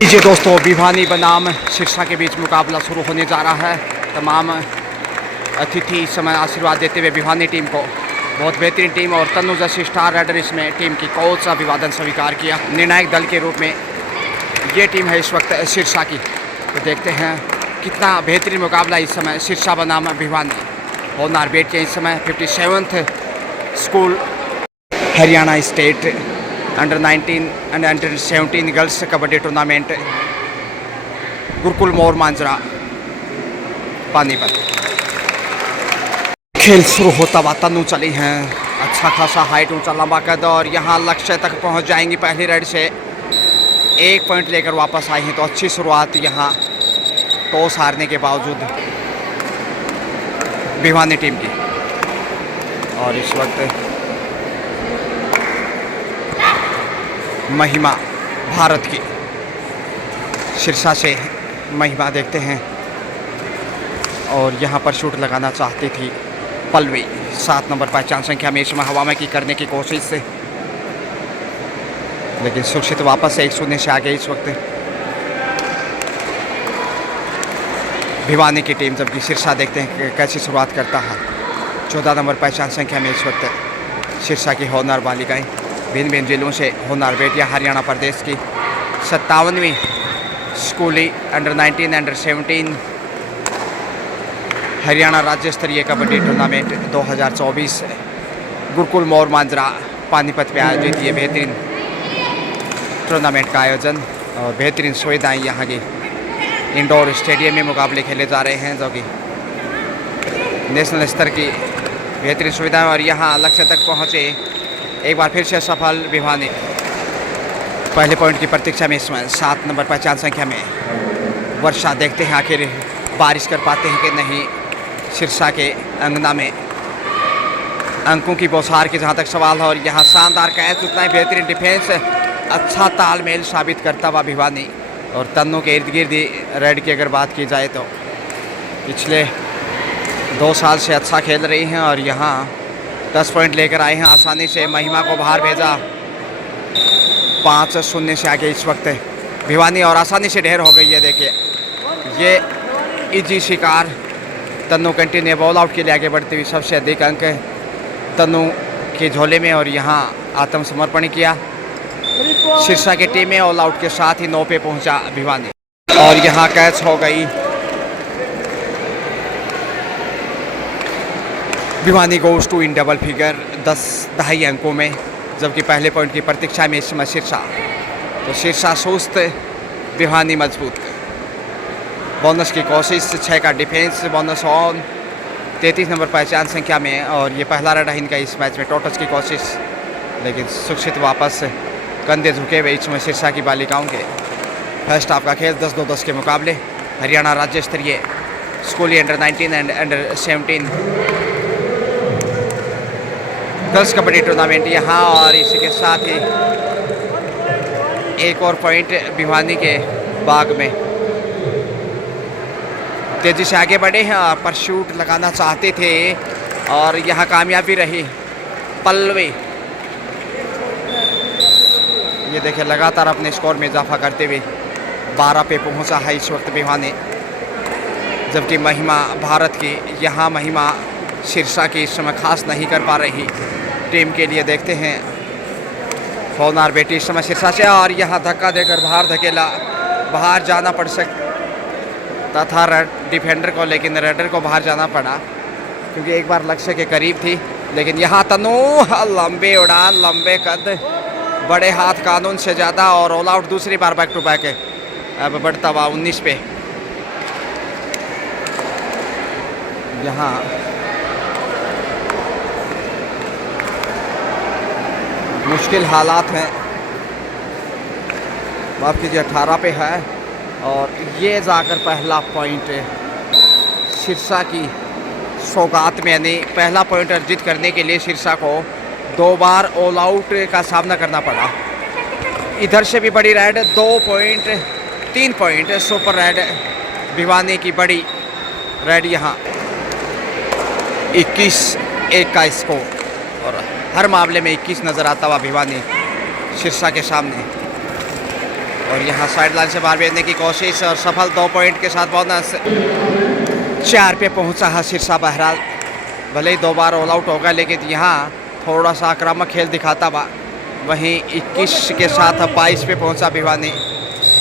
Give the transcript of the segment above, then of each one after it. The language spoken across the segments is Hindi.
लीजिए दोस्तों, भिवानी बनाम सिरसा के बीच मुकाबला शुरू होने जा रहा है। तमाम अतिथि इस समय आशीर्वाद देते हुए भिवानी टीम को, बहुत बेहतरीन टीम, और तन्नू जैसी स्टार राइडर इसमें टीम की कोच अभिवादन स्वीकार किया। निर्णायक दल के रूप में ये टीम है इस वक्त सिरसा की। तो देखते हैं कितना बेहतरीन मुकाबला इस समय सिरसा बनाम भिवानी। होनार बेट के इस समय 57th school Haryana state under 19 and under 17 girls kabaddi tournament Gurukul Mor Manjra Panipat. खेल शुरू होता हुआ तन्नू चली हैं। अच्छा खासा हाइट, ऊंचा लंबा कद, और यहाँ लक्ष्य तक पहुँच जाएंगी। पहली रेड से 1 पॉइंट लेकर वापस आई हैं। तो अच्छी शुरुआत यहाँ टॉस हारने के बावजूद भिवानी टीम की। और इस वक्त महिमा भारत की सिरसा से महिमा देखते हैं, और यहाँ पर शूट लगाना चाहती थी पल्लवी। 7 नंबर पहचान संख्या में इसमें हवा में की करने की कोशिश से, लेकिन सुरक्षित वापस से 1-0 से आगे इस वक्त भिवानी की टीम। जबकि सिरसा देखते हैं कैसी शुरुआत करता है। 14 नंबर पहचान संख्या में इस वक्त सिरसा की होनार बालिकाएं भिन्न भिन्न जिलों से होनार बेटियां हरियाणा प्रदेश की 57वीं स्कूली अंडर 19 अंडर 17 हरियाणा राज्य स्तरीय कबड्डी टूर्नामेंट 2024 गुरुकुल मोर मांजरा पानीपत में आयोजित ये बेहतरीन टूर्नामेंट का आयोजन, और बेहतरीन सुविधाएं यहाँ की इंडोर स्टेडियम में मुकाबले खेले जा रहे हैं, जो कि नेशनल स्तर की बेहतरीन सुविधाएं। और यहाँ लक्ष्य तक पहुँचे एक बार फिर से सफल भिवानी। पहले पॉइंट की प्रतीक्षा में इसमें 7 नंबर पहचान संख्या में वर्षा। देखते हैं आखिर बारिश कर पाते हैं कि नहीं सिरसा के अंगना में। अंकों की बौछार के जहाँ तक सवाल है, और यहाँ शानदार कैच, उतना ही बेहतरीन डिफेंस, अच्छा तालमेल साबित करता हुआ भिवानी। और तन्नू के इर्द गिर्द रेड की अगर बात की जाए तो पिछले 2 साल से अच्छा खेल रही हैं, और यहाँ 10 पॉइंट लेकर आए हैं आसानी से। महिमा को बाहर भेजा 5-0 से आगे इस वक्त भिवानी, और आसानी से ढेर हो गई है। देखिए ये इजी शिकार तन्नू कंटिन्यू बॉल आउट के लिए आगे बढ़ती हुई। सबसे अधिक अंक तन्नू के झोले में, और यहाँ आत्मसमर्पण किया सिरसा की टीम में। ऑल आउट के साथ ही 9 पे पहुंचा भिवानी, और यहाँ कैच हो गई। Bhiwani goes to in double figure 10-2.5 अंकों में, जबकि पहले पॉइंट की प्रतीक्षा में इस समय सिरसा। तो सिरसा सुस्त, भिवानी मजबूत। बोनस की कोशिश, 6 का डिफेंस, बोनस ऑन 33 नंबर पहचान संख्या में, और ये पहला रन इनका इस मैच में। टोटस की कोशिश, लेकिन सुरक्षित वापस कंधे झुके हुए इसमें सिरसा की बालिकाओं के। फर्स्ट हाफ का खेल 10-2-10 के मुकाबले हरियाणा राज्य स्तरीय स्कूली under 19 and under 17 girls kabaddi tournament यहाँ। और इसी के साथ ही एक और पॉइंट भिवानी के बाग में। तेजी से आगे बढ़े हैं, पर शूट लगाना चाहते थे, और यहाँ कामयाबी रही पल्लवी। ये देखिए लगातार अपने स्कोर में इजाफा करते हुए 12 पे पहुँचा है इस वक्त भिवानी। जबकि महिमा भारत की, यहाँ महिमा सिरसा की इस समय खास नहीं कर पा रही टीम के लिए। देखते हैं होनार बेटी इस समय सिरसा से, और यहाँ धक्का देकर बाहर धकेला। बाहर जाना पड़ सकता था डिफेंडर को, लेकिन रेडर को बाहर जाना पड़ा क्योंकि एक बार लक्ष्य के करीब थी। लेकिन यहाँ तन्नू लंबे उड़ान, लंबे कद, बड़े हाथ कानून से ज़्यादा, और ऑल आउट दूसरी बार बैक टू बैक है। अब बढ़ता हुआ 19 पे। यहाँ मुश्किल हालात हैं, माफ़ कीजिए 18 पे है, और ये जाकर पहला पॉइंट सिरसा की सौगात में। यानी पहला पॉइंट अर्जित करने के लिए सिरसा को 2 बार ऑल आउट का सामना करना पड़ा। इधर से भी बड़ी red 2 point, 3 point super red Bhiwani की बड़ी रेड। यहाँ 21-1 का स्कोर, और हर मामले में 21 नज़र आता हुआ भिवानी सिरसा के सामने। और यहाँ साइड लाइन से बाहर भेजने की कोशिश और सफल 2 पॉइंट के साथ बोनस। 4 पे पहुँचा है सिरसा। बहरहाल भले ही 2 बार ऑल आउट होगा, लेकिन यहाँ थोड़ा सा आक्रामक खेल दिखाता हुआ। वहीं 21 के साथ 22 पे पहुँचा भिवानी।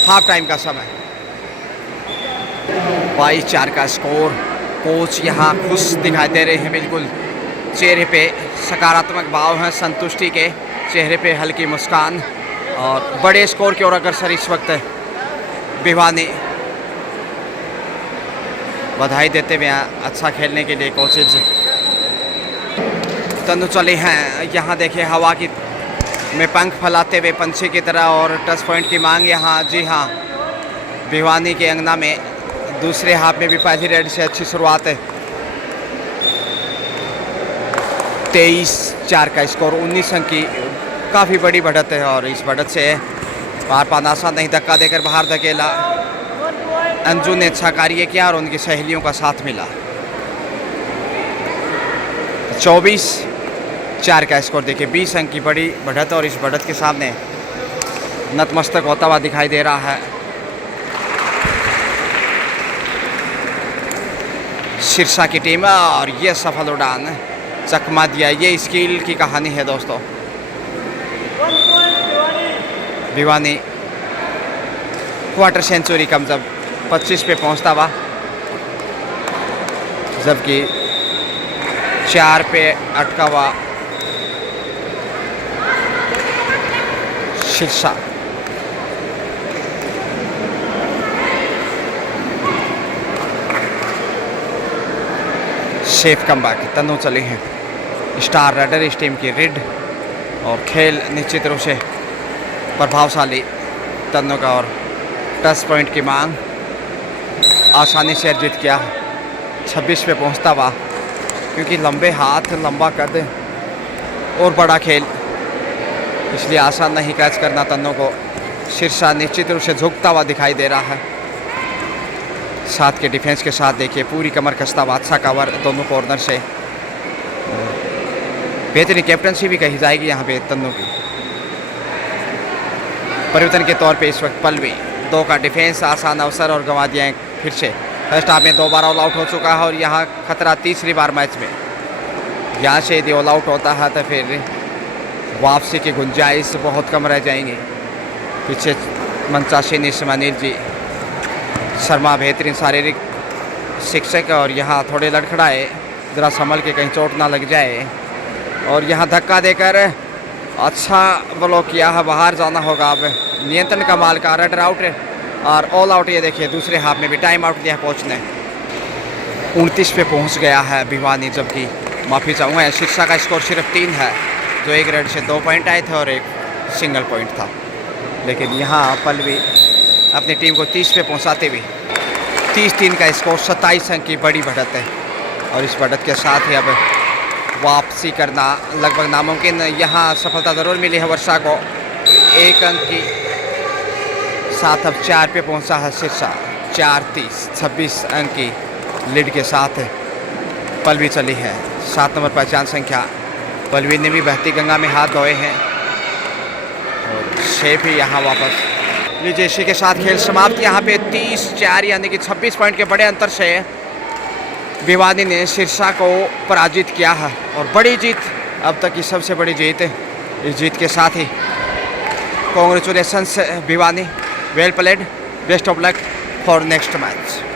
हाफ टाइम का समय 22-4 का स्कोर। कोच यहाँ खुश दिखाई दे रहे हैं, बिल्कुल चेहरे पे सकारात्मक भाव हैं, संतुष्टि के, चेहरे पे हल्की मुस्कान। और बड़े स्कोर की ओर अग्रसर इस वक्त भिवानी। बधाई देते हुए अच्छा खेलने के लिए कोचेज। तनु चले हैं यहाँ, देखिए हवा की में पंख फैलाते हुए पंछी की तरह। और टच पॉइंट की मांग यहाँ, जी हाँ, भिवानी के अंगना में। दूसरे हाफ में भी पहली रेड से अच्छी शुरुआत है। 23-4 का स्कोर। 19 अंक की काफ़ी बड़ी बढ़त है और इस बढ़त से पार पाना आसान नहीं। धक्का देकर बाहर धकेला। अंजू ने अच्छा कार्य किया और उनकी सहेलियों का साथ मिला। 24-4 का स्कोर। देखिए 20 अंक की बड़ी बढ़त और इस बढ़त के सामने नतमस्तक होता हुआ दिखाई दे रहा है सिरसा की टीम। और ये सफल उड़ान चकमा दिया। ये स्किल की कहानी है दोस्तों। भिवानी क्वार्टर सेंचुरी कम जब 25 पे पहुंचता हुआ, जबकि 4 पे अटका हुआ सिरसा। Safe comeback. तनु चली हैं स्टार रेडर इस टीम की रिड। और खेल निश्चित रूप से प्रभावशाली तनु का। और टच पॉइंट की मांग आसानी से अर्जित किया। 26 पे पहुंचता हुआ, क्योंकि लंबे हाथ, लंबा कद और बड़ा खेल, इसलिए आसान नहीं कैच करना तन्नों को। सिरसा निश्चित रूप से झुकता हुआ दिखाई दे रहा है। साथ के डिफेंस के साथ देखिए पूरी कमर कसता हुआ, अच्छा कवर दोनों कॉर्नर से। बेहतरीन कैप्टनसी भी कही जाएगी यहाँ पे तन्नों की। परिवर्तन के तौर पे इस वक्त पलवी 2 का डिफेंस। आसान अवसर और गंवा दिया फिर से। फर्स्ट हाफ में 2 बार ऑल आउट हो चुका है और यहाँ खतरा तीसरी बार मैच में। यहाँ से यदि ऑल आउट होता है तो फिर वापसी की गुंजाइश बहुत कम रह जाएंगी। पीछे मंचाशी निस्मानील जी शर्मा बेहतरीन शारीरिक शिक्षक। और यहाँ थोड़े लड़खड़ाए, ज़रा संभल के कहीं चोट ना लग जाए। और यहाँ धक्का देकर अच्छा ब्लॉक किया है, बाहर जाना होगा। अब नियंत्रण का माल का रनर आउट और ऑल आउट। ये देखिए दूसरे हाफ में भी टाइम आउट दिया कोच ने। 29 पे पहुंच गया है भिवानी, जबकि माफ़ी चाहूँगा सिरसा का स्कोर सिर्फ 3 है, जो 1 रेड से 2 पॉइंट आए थे और 1 सिंगल पॉइंट था। लेकिन यहाँ पलवी अपनी टीम को 30 पे पहुँचाते हुए 30-3 का स्कोर। 27 अंक की बड़ी बढ़त है और इस बढ़त के साथ ही अब वापसी करना लगभग नामुमकिन। यहाँ सफलता ज़रूर मिली है वर्षा को। 1 अंक की साथ अब 4 पे पहुँचा है सिरसा। 4-30, 26 अंक की लीड के साथ पलवी चली है। 7 नंबर पहचान संख्या। पलवी ने भी बहती गंगा में हाथ धोए हैं और शेफ ही यहाँ वापस। लीजिए इसी के साथ खेल समाप्त। यहाँ पे 30-4 यानी कि 26 पॉइंट के बड़े अंतर से भिवानी ने सिरसा को पराजित किया है और बड़ी जीत, अब तक की सबसे बड़ी जीत है। इस जीत के साथ ही congratulations Bhiwani, well played, best of luck for next match.